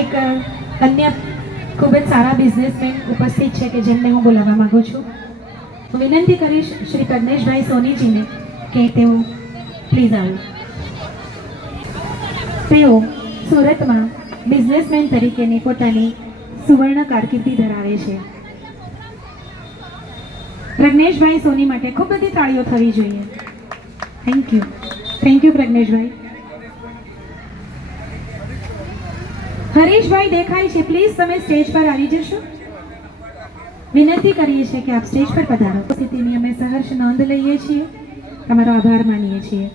એક અન્ય ખૂબ જ સારા બિઝનેસમેન ઉપસ્થિત છે કે જેમને હું બોલાવવા માંગુ છું. હું વિનંતી કરીશ શ્રી પ્રજ્ઞેશભાઈ સોનીજીને કે તેઓ પ્લીઝ આવે. તેઓ સુરતમાં બિઝનેસમેન તરીકેની પોતાની સુવર્ણ કારકિર્દી ધરાવે છે. પ્રજ્ઞેશભાઈ સોની માટે ખૂબ બધી તાળીઓ થવી જોઈએ. Thank you Pragneshbhai. હરીશભાઈ દેખાય છે, પ્લીઝ તમે સ્ટેજ પર આવી જશો. વિનંતી કરીએ છીએ કે આપ સ્ટેજ પર પધારો. સ્થિતિની અમે સહર્ષ નોંધ લઈએ છીએ, તમારો આભાર માનીએ છીએ.